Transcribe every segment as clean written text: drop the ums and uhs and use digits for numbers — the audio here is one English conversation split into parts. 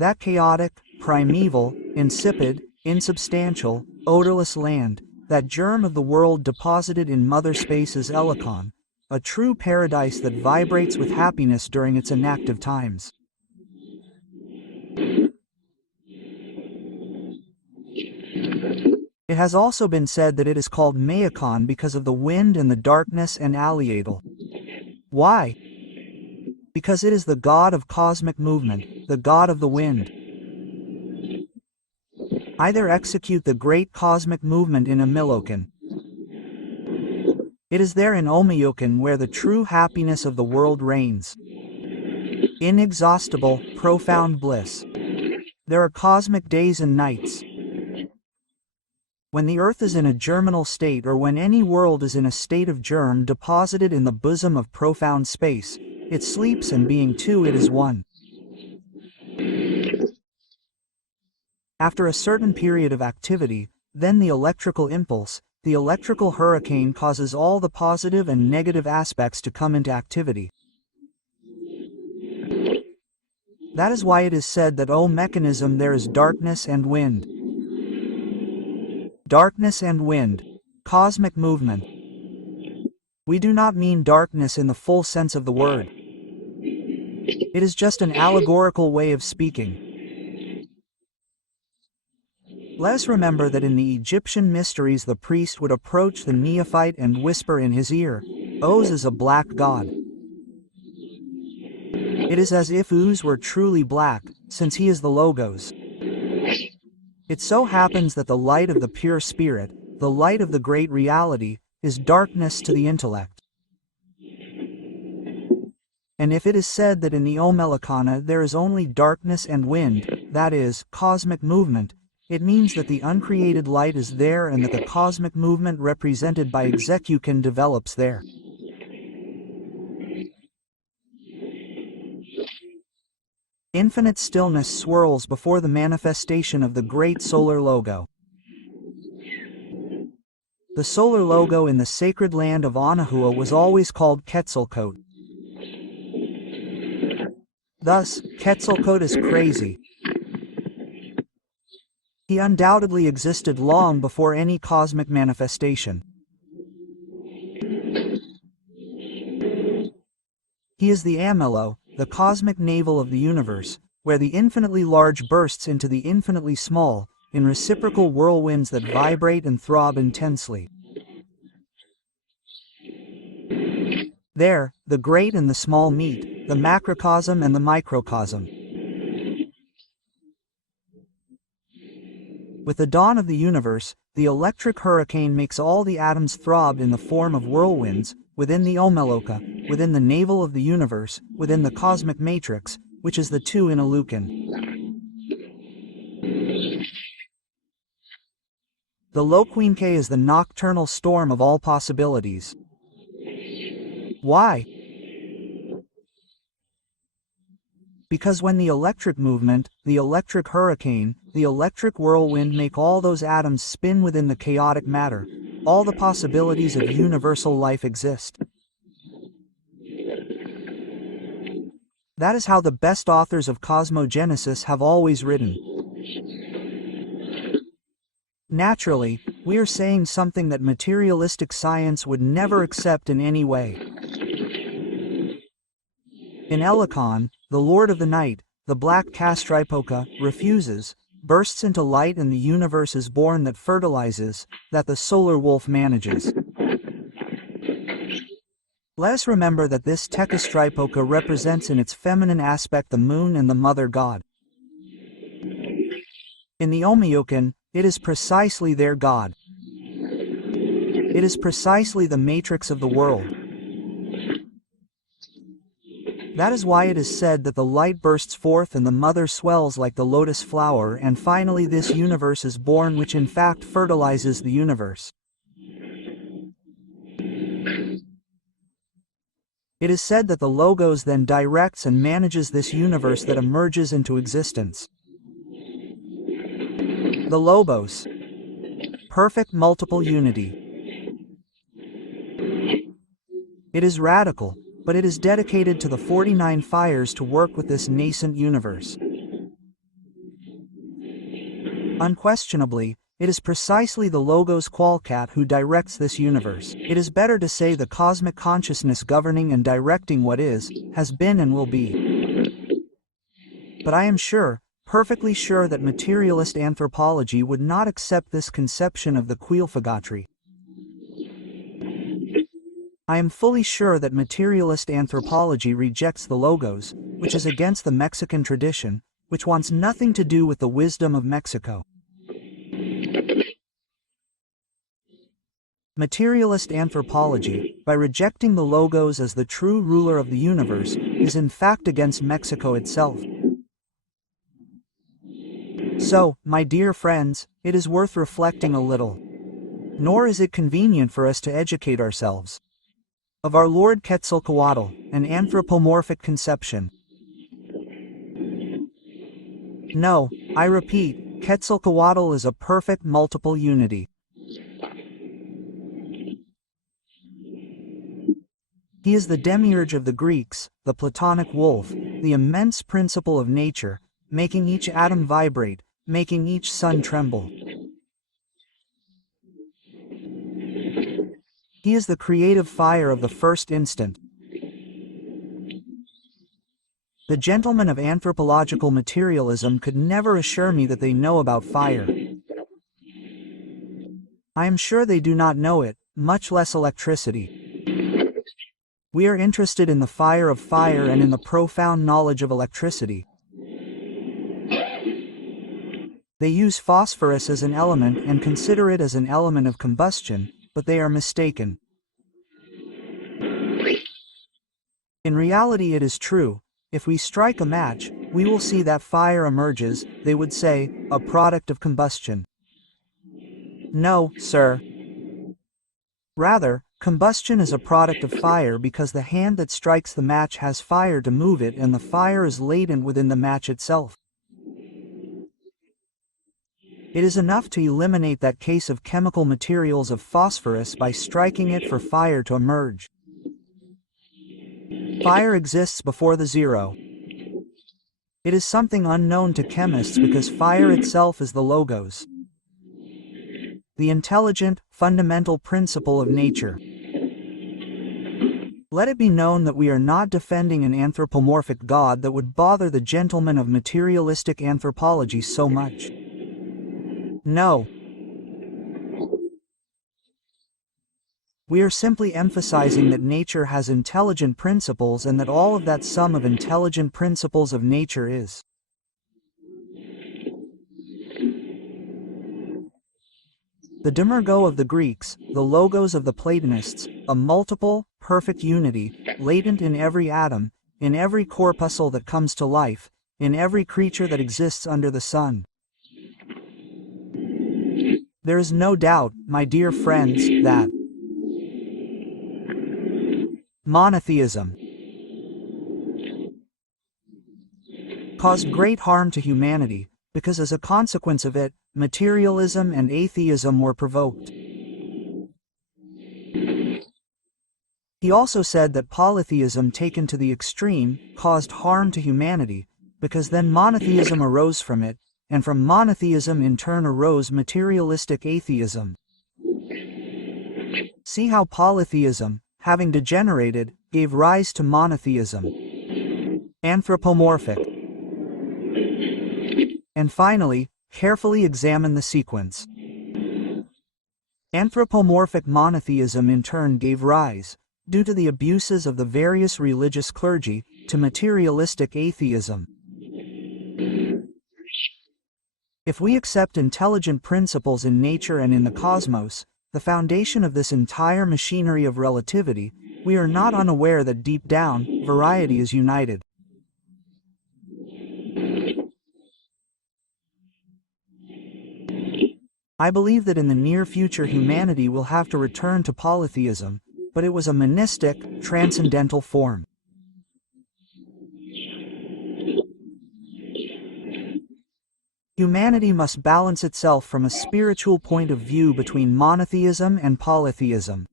That chaotic, primeval, insipid, insubstantial, odorless land, that germ of the world deposited in mother space is Helicon, a true paradise that vibrates with happiness during its inactive times. It has also been said that it is called Maacon because of the wind and the darkness and Aliatal. Why? Because it is the god of cosmic movement, the god of the wind. I there execute the great cosmic movement in Amilokan. It is there in Omiyokan where the true happiness of the world reigns. Inexhaustible, profound bliss. There are cosmic days and nights. When the earth is in a germinal state, or when any world is in a state of germ deposited in the bosom of profound space, it sleeps, and being two it is one. After a certain period of activity, then the electrical impulse, the electrical hurricane causes all the positive and negative aspects to come into activity. That is why it is said that, O mechanism, there is darkness and wind. Darkness and wind. Cosmic movement. We do not mean darkness in the full sense of the word. It is just an allegorical way of speaking. Let us remember that in the Egyptian mysteries the priest would approach the neophyte and whisper in his ear, Uz is a black god. It is as if Uz were truly black, since he is the Logos. It so happens that the light of the pure spirit, the light of the great reality, is darkness to the intellect. And if it is said that in the Omelikana there is only darkness and wind, that is, cosmic movement, it means that the uncreated light is there and that the cosmic movement represented by Execution develops there. Infinite stillness swirls before the manifestation of the great solar logo. The solar logo in the sacred land of Anahua was always called Quetzalcoatl. Thus, Quetzalcoatl is crazy. He undoubtedly existed long before any cosmic manifestation. He is the Amelo, the cosmic navel of the universe, where the infinitely large bursts into the infinitely small, in reciprocal whirlwinds that vibrate and throb intensely. There, the great and the small meet, the macrocosm and the microcosm. With the dawn of the universe, the electric hurricane makes all the atoms throb in the form of whirlwinds, within the Omeloka, within the navel of the universe, within the cosmic matrix, which is the two in Alukan. The Loquinque is the nocturnal storm of all possibilities. Why? Because when the electric movement, the electric hurricane, the electric whirlwind make all those atoms spin within the chaotic matter, all the possibilities of universal life exist. That is how the best authors of cosmogenesis have always written. Naturally, we are saying something that materialistic science would never accept in any way. In Helicon, the Lord of the Night, the black Castripoca, refuses, bursts into light, and the universe is born that fertilizes, that the solar wolf manages. Let us remember that this Tecastripoca represents in its feminine aspect the moon and the mother god. In the Omiyokan, it is precisely their god. It is precisely the matrix of the world. That is why it is said that the light bursts forth and the mother swells like the lotus flower, and finally this universe is born, which in fact fertilizes the universe. It is said that the Logos then directs and manages this universe that emerges into existence. The Logos. Perfect multiple unity. It is radical, but it is dedicated to the 49 fires to work with this nascent universe. Unquestionably, it is precisely the Logos Qualcat who directs this universe. It is better to say the cosmic consciousness governing and directing what is, has been and will be. But I am sure, perfectly sure that materialist anthropology would not accept this conception of the Queelfagatri. I am fully sure that materialist anthropology rejects the Logos, which is against the Mexican tradition, which wants nothing to do with the wisdom of Mexico. Materialist anthropology, by rejecting the Logos as the true ruler of the universe, is in fact against Mexico itself. So, my dear friends, it is worth reflecting a little. Nor is it convenient for us to educate ourselves of our Lord Quetzalcoatl, an anthropomorphic conception. No, I repeat, Quetzalcoatl is a perfect multiple unity. He is the demiurge of the Greeks, the Platonic wolf, the immense principle of nature, making each atom vibrate, making each sun tremble. He is the creative fire of the first instant. The gentlemen of anthropological materialism could never assure me that they know about fire. I am sure they do not know it, much less electricity. We are interested in the fire of fire and in the profound knowledge of electricity. They use phosphorus as an element and consider it as an element of combustion, but they are mistaken. In reality it is true, if we strike a match, we will see that fire emerges, they would say, a product of combustion. No, sir. Rather, combustion is a product of fire because the hand that strikes the match has fire to move it and the fire is latent within the match itself. It is enough to eliminate that case of chemical materials of phosphorus by striking it for fire to emerge. Fire exists before the zero. It is something unknown to chemists because fire itself is the Logos, the intelligent, fundamental principle of nature. Let it be known that we are not defending an anthropomorphic God that would bother the gentlemen of materialistic anthropology so much. No. We are simply emphasizing that nature has intelligent principles and that all of that sum of intelligent principles of nature is. The Demergo of the Greeks, the Logos of the Platonists, a multiple, perfect unity, latent in every atom, in every corpuscle that comes to life, in every creature that exists under the sun. There is no doubt, my dear friends, that monotheism caused great harm to humanity, because as a consequence of it, materialism and atheism were provoked. He also said that polytheism taken to the extreme caused harm to humanity, because then monotheism arose from it, and from monotheism in turn arose materialistic atheism. See how polytheism, having degenerated, gave rise to monotheism. Anthropomorphic. And finally, carefully examine the sequence. Anthropomorphic monotheism in turn gave rise, due to the abuses of the various religious clergy, to materialistic atheism. If we accept intelligent principles in nature and in the cosmos, the foundation of this entire machinery of relativity, we are not unaware that deep down, variety is united. I believe that in the near future humanity will have to return to polytheism, but it was a monistic, transcendental form. Humanity must balance itself from a spiritual point of view between monotheism and polytheism.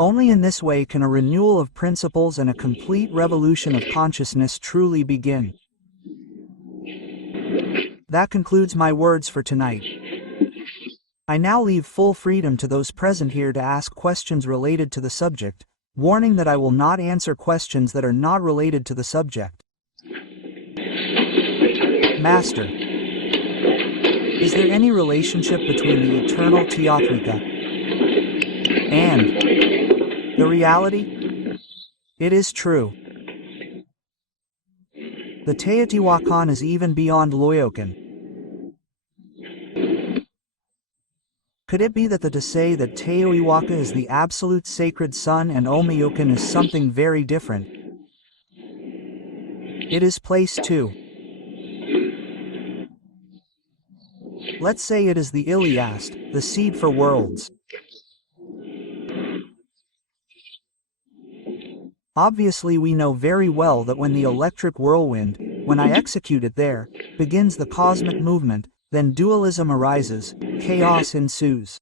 Only in this way can a renewal of principles and a complete revolution of consciousness truly begin. That concludes my words for tonight. I now leave full freedom to those present here to ask questions related to the subject, warning that I will not answer questions that are not related to the subject. Master, is there any relationship between the eternal Teotihuaca and the reality? It is true. The Teotihuacan is even beyond Loyocan. Could it be that to say that Teotihuaca is the absolute sacred sun and Omeyocan is something very different? It is place too. Let's say it is the Iliast, the seed for worlds. Obviously we know very well that when the electric whirlwind, when I execute it there, begins the cosmic movement, then dualism arises, chaos ensues.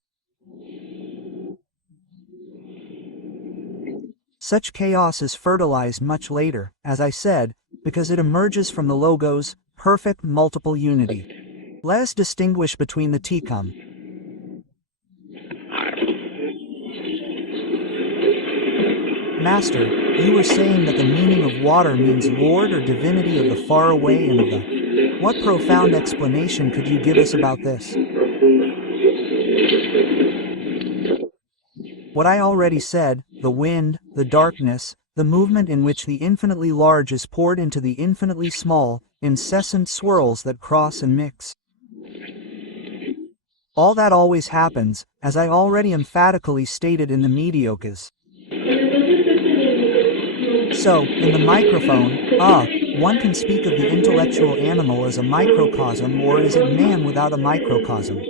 Such chaos is fertilized much later, as I said, because it emerges from the Logos, perfect multiple unity. Let us distinguish between the Tecum. Master, you were saying that the meaning of water means Lord or divinity of the far away and of the... What profound explanation could you give us about this? What I already said, the wind, the darkness, the movement in which the infinitely large is poured into the infinitely small, incessant swirls that cross and mix. All that always happens, as I already emphatically stated in the Mediocres. So, in the microphone, one can speak of the intellectual animal as a microcosm, or is it man without a microcosm?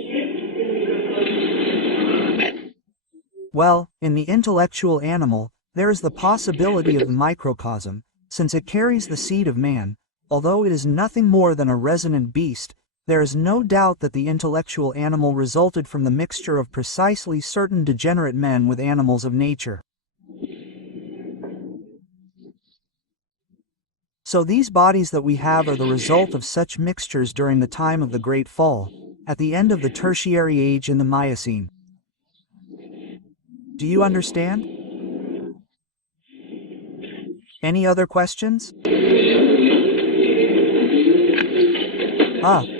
Well, in the intellectual animal, there is the possibility of the microcosm, since it carries the seed of man. Although it is nothing more than a resonant beast, there is no doubt that the intellectual animal resulted from the mixture of precisely certain degenerate men with animals of nature. So these bodies that we have are the result of such mixtures during the time of the Great Fall, at the end of the Tertiary Age in the Miocene. Do you understand? Any other questions?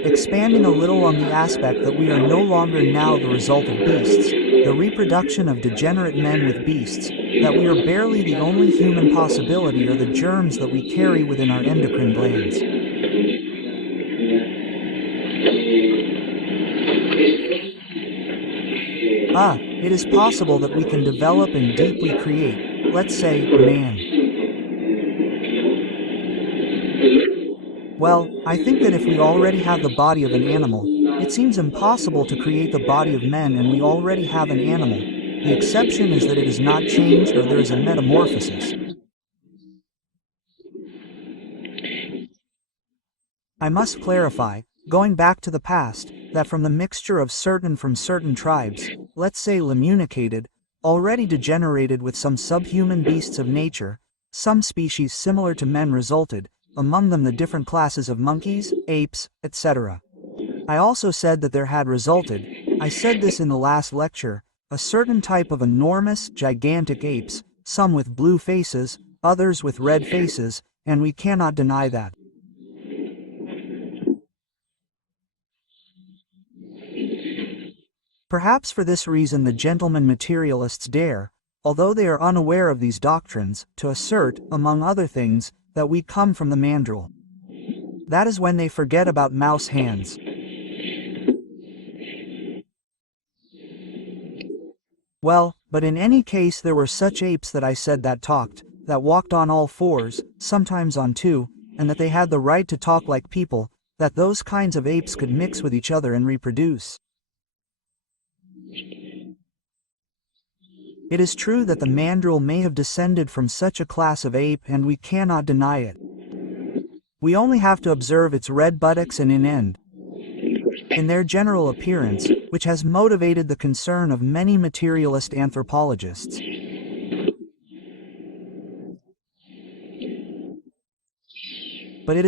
Expanding a little on the aspect that we are no longer now the result of beasts, the reproduction of degenerate men with beasts, that we are barely the only human possibility are the germs that we carry within our endocrine glands. It is possible that we can develop and deeply create, let's say, man. Well, I think that if we already have the body of an animal, it seems impossible to create the body of men, and we already have an animal. The exception is that it is not changed or there is a metamorphosis. I must clarify, going back to the past, that from the mixture of certain tribes, let's say Lemunicated, already degenerated with some subhuman beasts of nature, some species similar to men resulted, among them the different classes of monkeys, apes, etc. I also said that there had resulted, I said this in the last lecture, a certain type of enormous, gigantic apes, some with blue faces, others with red faces, and we cannot deny that. Perhaps for this reason the gentlemen materialists dare, although they are unaware of these doctrines, to assert, among other things, that we come from the mandrill. That is when they forget about mouse hands. Well, but in any case there were such apes that I said that talked, that walked on all fours, sometimes on two, and that they had the right to talk like people, that those kinds of apes could mix with each other and reproduce. It is true that the mandrill may have descended from such a class of ape, and we cannot deny it. We only have to observe its red buttocks and end. In their general appearance, which has motivated the concern of many materialist anthropologists.